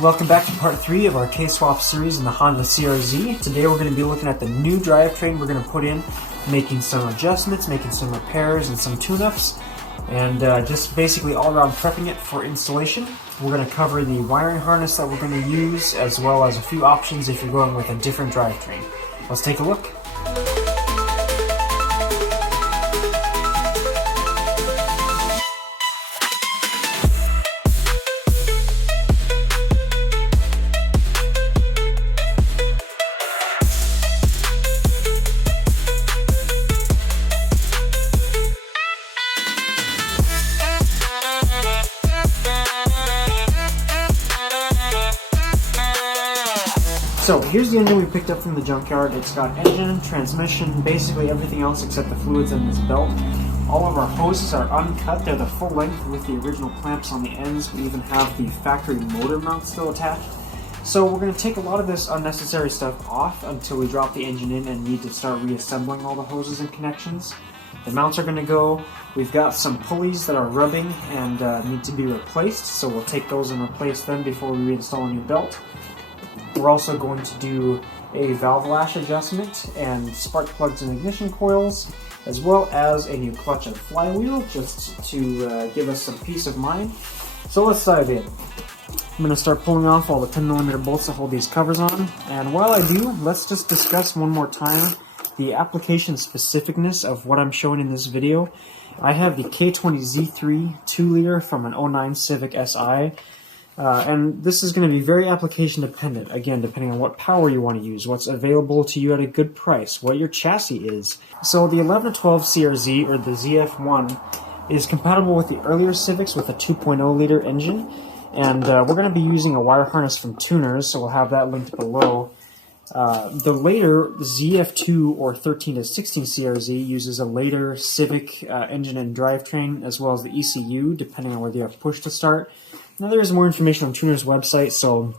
So welcome back to part 3 of our K-Swap series in the Honda CR-Z. Today we're going to be looking at the new drivetrain we're going to put in, making some adjustments, making some repairs and some tune-ups, and just basically all around prepping it for installation. We're going to cover the wiring harness that we're going to use, as well as a few options if you're going with a different drivetrain. Let's take a look. So here's the engine we picked up from the junkyard. It's got engine, transmission, basically everything else except the fluids and this belt. All of our hoses are uncut. They're the full length with the original clamps on the ends. We even have the factory motor mount still attached. So we're going to take a lot of this unnecessary stuff off until we drop the engine in and need to start reassembling all the hoses and connections. The mounts are going to go. We've got some pulleys that are rubbing and need to be replaced, so we'll take those and replace them before we reinstall a new belt. We're also going to do a valve lash adjustment and spark plugs and ignition coils, as well as a new clutch and flywheel, just to give us some peace of mind. So let's dive in. I'm going to start pulling off all the 10mm bolts that hold these covers on, and while I do, let's just discuss one more time the application specificness of what I'm showing in this video. I have the K20Z3 2-liter from an 09 Civic Si. And this is going to be very application dependent, again, depending on what power you want to use, what's available to you at a good price, what your chassis is. So the 11 to 12 CR-Z, or the ZF1, is compatible with the earlier Civics with a 2.0 liter engine, and we're going to be using a wire harness from Tuners, so we'll have that linked below. The later ZF2 or 13 to 16 CR-Z uses a later Civic engine and drivetrain, as well as the ECU, depending on whether you have push to start. Now there is more information on Tuner's website, so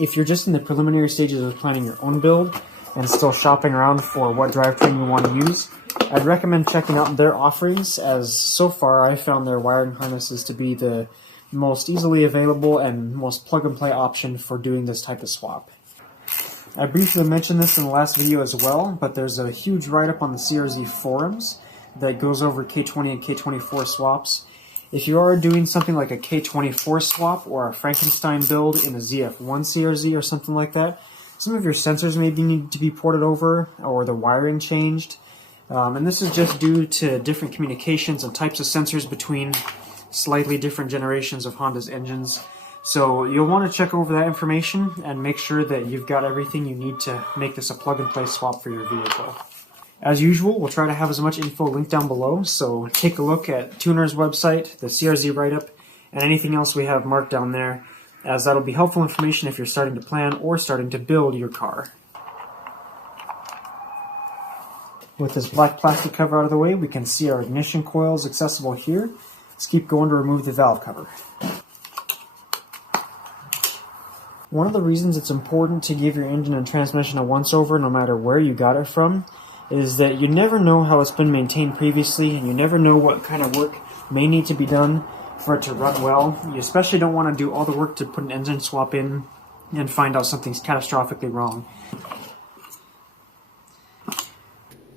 if you're just in the preliminary stages of planning your own build and still shopping around for what drivetrain you want to use, I'd recommend checking out their offerings, as so far I found their wiring harnesses to be the most easily available and most plug-and-play option for doing this type of swap. I briefly mentioned this in the last video as well, but there's a huge write-up on the CR-Z forums that goes over K20 and K24 swaps. If you are doing something like a K24 swap or a Frankenstein build in a ZF1 CR-Z or something like that, some of your sensors maybe need to be ported over or the wiring changed. And this is just due to different communications and types of sensors between slightly different generations of Honda's engines. So you'll want to check over that information and make sure that you've got everything you need to make this a plug-and-play swap for your vehicle. As usual, we'll try to have as much info linked down below, so take a look at Tuner's website, the CR-Z write-up, and anything else we have marked down there, as that'll be helpful information if you're starting to plan or starting to build your car. With this black plastic cover out of the way, we can see our ignition coils accessible here. Let's keep going to remove the valve cover. One of the reasons it's important to give your engine and transmission a once-over no matter where you got it from is that you never know how it's been maintained previously, and you never know what kind of work may need to be done for it to run well. You especially don't want to do all the work to put an engine swap in and find out something's catastrophically wrong.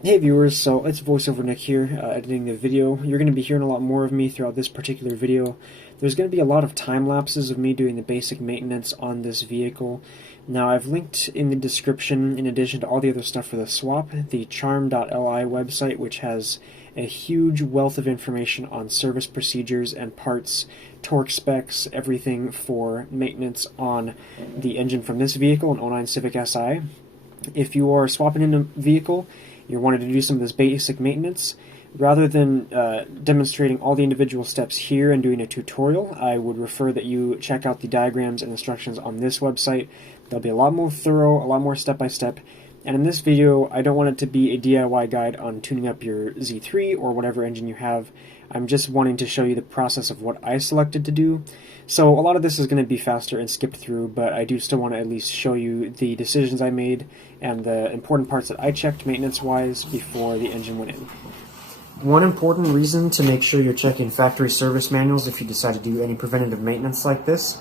Hey viewers, so it's VoiceOver Nick here, editing the video. You're going to be hearing a lot more of me throughout this particular video. There's going to be a lot of time lapses of me doing the basic maintenance on this vehicle. Now I've linked in the description, in addition to all the other stuff for the swap, the charm.li website, which has a huge wealth of information on service procedures and parts, torque specs, everything for maintenance on the engine from this vehicle, an 09 Civic Si. If you are swapping in a vehicle, you're wanting to do some of this basic maintenance, rather than demonstrating all the individual steps here and doing a tutorial, I would refer that you check out the diagrams and instructions on this website. They'll be a lot more thorough, a lot more step-by-step, and in this video I don't want it to be a DIY guide on tuning up your Z3 or whatever engine you have. I'm just wanting to show you the process of what I selected to do. So a lot of this is going to be faster and skipped through, but I do still want to at least show you the decisions I made and the important parts that I checked maintenance-wise before the engine went in. One important reason to make sure you're checking factory service manuals if you decide to do any preventative maintenance like this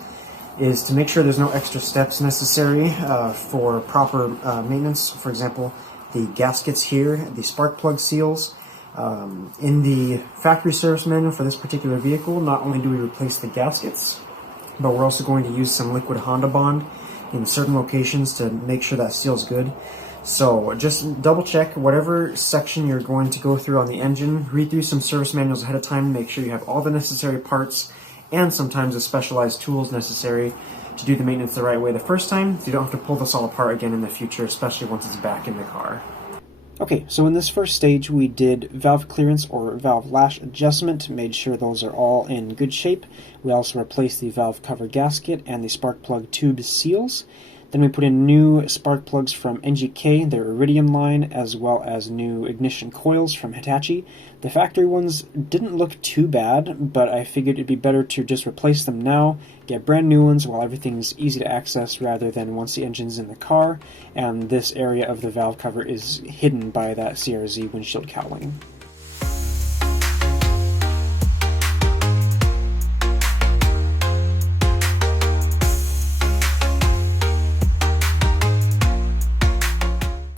is to make sure there's no extra steps necessary for proper maintenance. For example, the gaskets here, the spark plug seals. In the factory service manual for this particular vehicle, not only do we replace the gaskets, but we're also going to use some liquid Honda Bond in certain locations to make sure that seal's good. So just double check whatever section you're going to go through on the engine, read through some service manuals ahead of time, make sure you have all the necessary parts and sometimes the specialized tools necessary to do the maintenance the right way the first time, so you don't have to pull this all apart again in the future, especially once it's back in the car. Okay, so in this first stage we did valve clearance or valve lash adjustment, made sure those are all in good shape. We also replaced the valve cover gasket and the spark plug tube seals. Then we put in new spark plugs from NGK, their Iridium line, as well as new ignition coils from Hitachi. The factory ones didn't look too bad, but I figured it'd be better to just replace them now, get brand new ones while everything's easy to access rather than once the engine's in the car, and this area of the valve cover is hidden by that CRZ windshield cowling.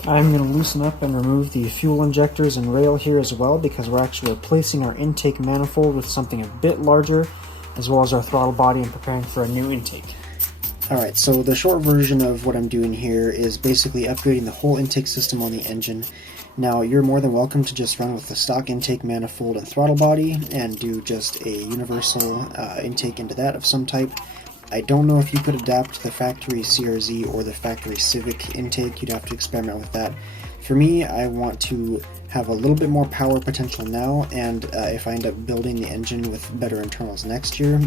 I'm going to loosen up and remove the fuel injectors and rail here as well, because we're actually replacing our intake manifold with something a bit larger, as well as our throttle body, and preparing for a new intake. Alright, so the short version of what I'm doing here is basically upgrading the whole intake system on the engine. Now, you're more than welcome to just run with the stock intake manifold and throttle body and do just a universal intake into that of some type. I don't know if you could adapt the factory CRZ or the factory Civic intake. You'd have to experiment with that. For me, I want to have a little bit more power potential now, and if I end up building the engine with better internals next year,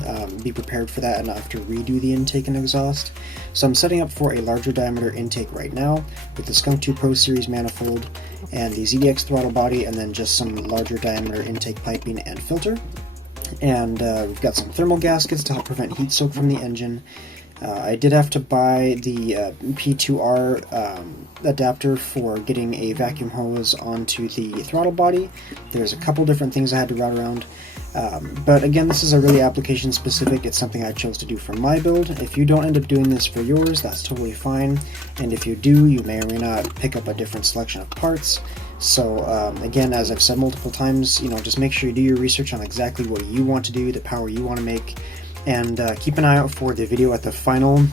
be prepared for that and not have to redo the intake and exhaust. So I'm setting up for a larger diameter intake right now with the Skunk 2 Pro Series manifold and the ZDX throttle body, and then just some larger diameter intake piping and filter. And we've got some thermal gaskets to help prevent heat soak from the engine. I did have to buy the P2R adapter for getting a vacuum hose onto the throttle body. There's a couple different things I had to route around. But again, this is a really application specific. It's something I chose to do for my build. If you don't end up doing this for yours, that's totally fine. And if you do, you may or may not pick up a different selection of parts. So again, as I've said multiple times, just make sure you do your research on exactly what you want to do, the power you want to make, and keep an eye out for the video at the final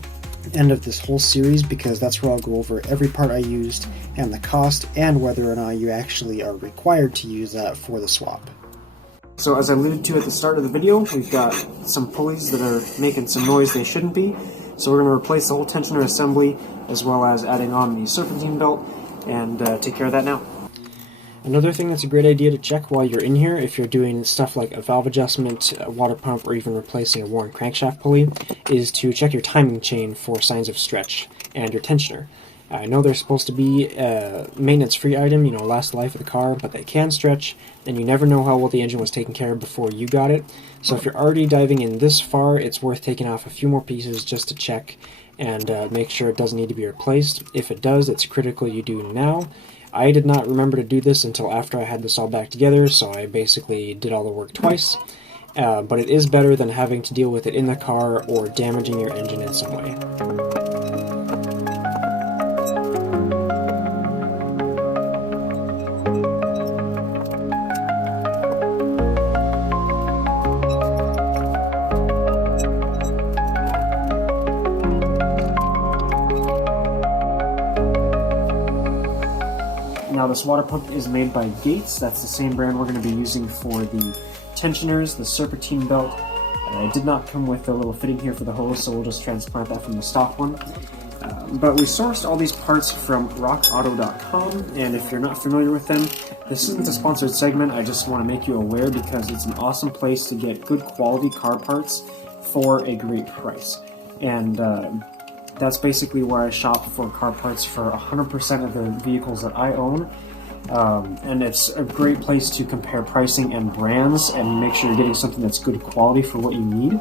end of this whole series, because that's where I'll go over every part I used and the cost and whether or not you actually are required to use that for the swap. So as I alluded to at the start of the video, we've got some pulleys that are making some noise they shouldn't be. So we're going to replace the whole tensioner assembly as well as adding on the serpentine belt and take care of that now. Another thing that's a great idea to check while you're in here, if you're doing stuff like a valve adjustment, a water pump, or even replacing a worn crankshaft pulley, is to check your timing chain for signs of stretch and your tensioner. I know they're supposed to be a maintenance-free item, last life of the car, but they can stretch, and you never know how well the engine was taken care of before you got it. So if you're already diving in this far, it's worth taking off a few more pieces just to check and make sure it doesn't need to be replaced. If it does, it's critical you do now. I did not remember to do this until after I had this all back together, so I basically did all the work twice. But it is better than having to deal with it in the car or damaging your engine in some way. Now this water pump is made by Gates. That's the same brand we're going to be using for the tensioners, the serpentine belt. It did not come with a little fitting here for the hose, so we'll just transplant that from the stock one. But we sourced all these parts from rockauto.com, and if you're not familiar with them, this isn't a sponsored segment. I just want to make you aware because it's an awesome place to get good quality car parts for a great price. And that's basically where I shop for car parts for 100% of the vehicles that I own. And it's a great place to compare pricing and brands and make sure you're getting something that's good quality for what you need.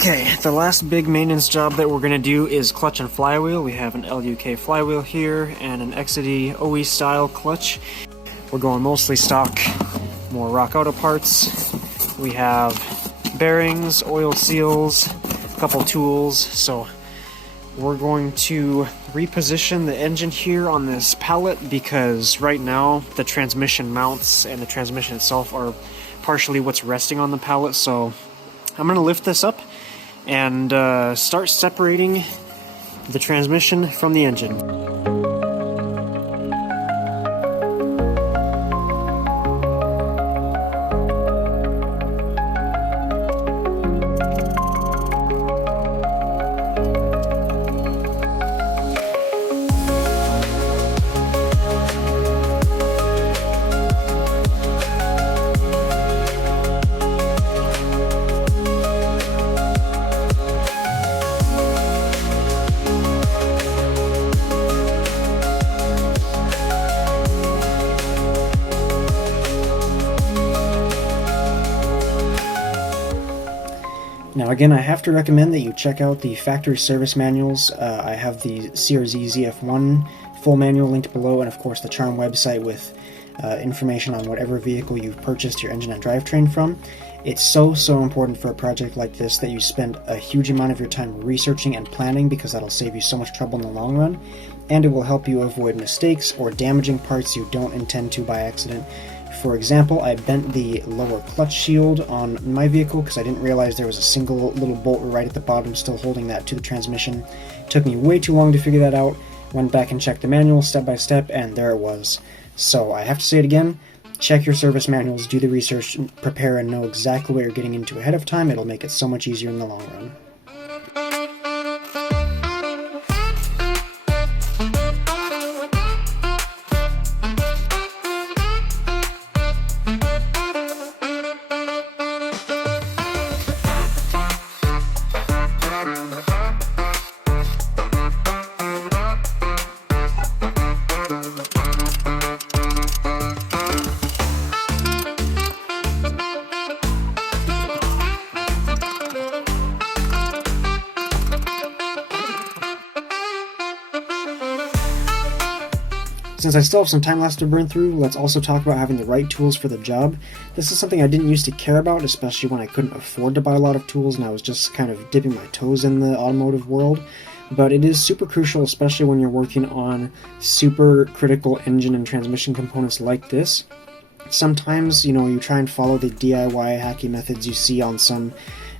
Okay, the last big maintenance job that we're going to do is clutch and flywheel. We have an LUK flywheel here and an Exidy OE style clutch. We're going mostly stock, more rock auto parts. We have bearings, oil seals, a couple tools. So we're going to reposition the engine here on this pallet because right now the transmission mounts and the transmission itself are partially what's resting on the pallet. So I'm going to lift this up and start separating the transmission from the engine. Now again, I have to recommend that you check out the factory service manuals. I have the CRZ ZF1 full manual linked below, and of course the Charm website with information on whatever vehicle you've purchased your engine and drivetrain from. It's so important for a project like this that you spend a huge amount of your time researching and planning, because that'll save you so much trouble in the long run, and it will help you avoid mistakes or damaging parts you don't intend to by accident. For example, I bent the lower clutch shield on my vehicle because I didn't realize there was a single little bolt right at the bottom still holding that to the transmission. It took me way too long to figure that out. Went back and checked the manual step by step, and there it was. So I have to say it again, check your service manuals, do the research, prepare, and know exactly what you're getting into ahead of time. It'll make it so much easier in the long run. Since I still have some time left to burn through, let's also talk about having the right tools for the job. This is something I didn't used to care about, especially when I couldn't afford to buy a lot of tools and I was just kind of dipping my toes in the automotive world. But it is super crucial, especially when you're working on super critical engine and transmission components like this. Sometimes, you try and follow the DIY hacky methods you see on some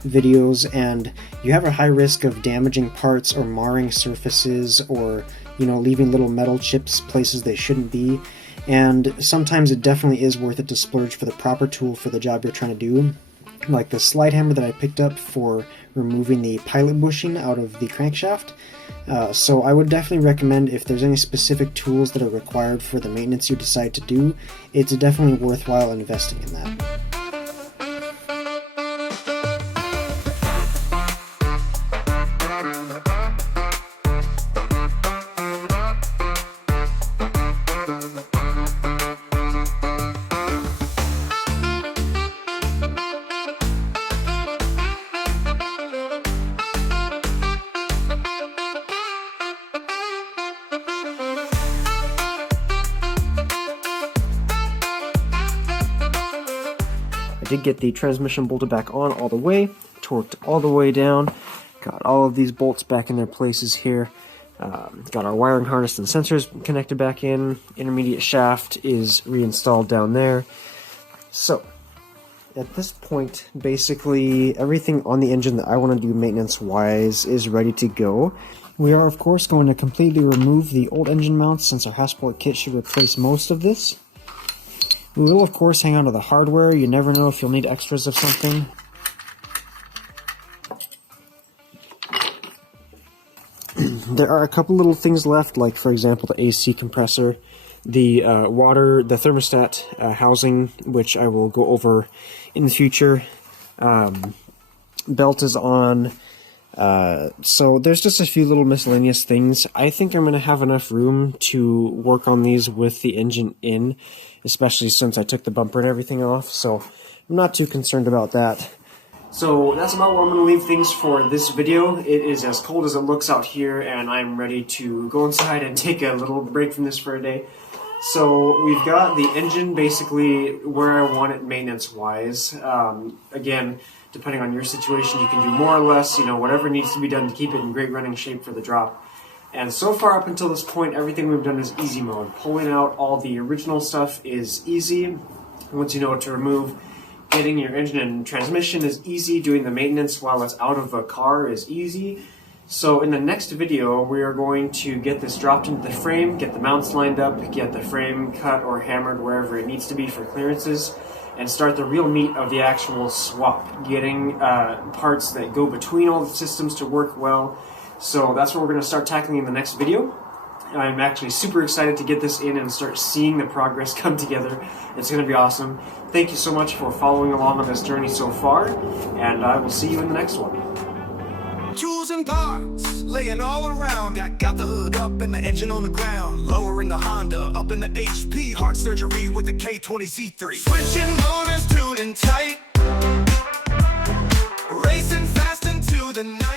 videos, and you have a high risk of damaging parts or marring surfaces, or leaving little metal chips places they shouldn't be. And sometimes it definitely is worth it to splurge for the proper tool for the job you're trying to do, like the slide hammer that I picked up for removing the pilot bushing out of the crankshaft. So I would definitely recommend, if there's any specific tools that are required for the maintenance you decide to do, it's definitely worthwhile investing in that. Did get the transmission bolted back on all the way, torqued all the way down, got all of these bolts back in their places here, got our wiring harness and sensors connected back in, intermediate shaft is reinstalled down there. So at this point, basically everything on the engine that I want to do maintenance wise is ready to go. We are of course going to completely remove the old engine mounts, since our Hasport kit should replace most of this. We will, of course, hang on to the hardware. You never know if you'll need extras of something. There are a couple little things left, like, for example, the AC compressor, the the thermostat housing, which I will go over in the future. Belt is on. So there's just a few little miscellaneous things. I think I'm going to have enough room to work on these with the engine in, especially since I took the bumper and everything off, so I'm not too concerned about that. So that's about where I'm going to leave things for this video. It is as cold as it looks out here, and I'm ready to go inside and take a little break from this for a day. So we've got the engine basically where I want it maintenance-wise. Again, depending on your situation, you can do more or less, whatever needs to be done to keep it in great running shape for the drop. And so far up until this point, everything we've done is easy mode. Pulling out all the original stuff is easy once you know what to remove. Getting your engine and transmission is easy. Doing the maintenance while it's out of a car is easy. So in the next video, we are going to get this dropped into the frame, get the mounts lined up, get the frame cut or hammered wherever it needs to be for clearances, and start the real meat of the actual swap. Getting parts that go between all the systems to work well. So that's what we're going to start tackling in the next video. I'm actually super excited to get this in and start seeing the progress come together. It's going to be awesome. Thank you so much for following along on this journey so far, and I will see you in the next one. Tools and parts laying all around. I got the hood up and the engine on the ground. Lowering the Honda up in the HP. Heart surgery with the K20Z3. Switching motors, tuning tight. Racing fast into the night.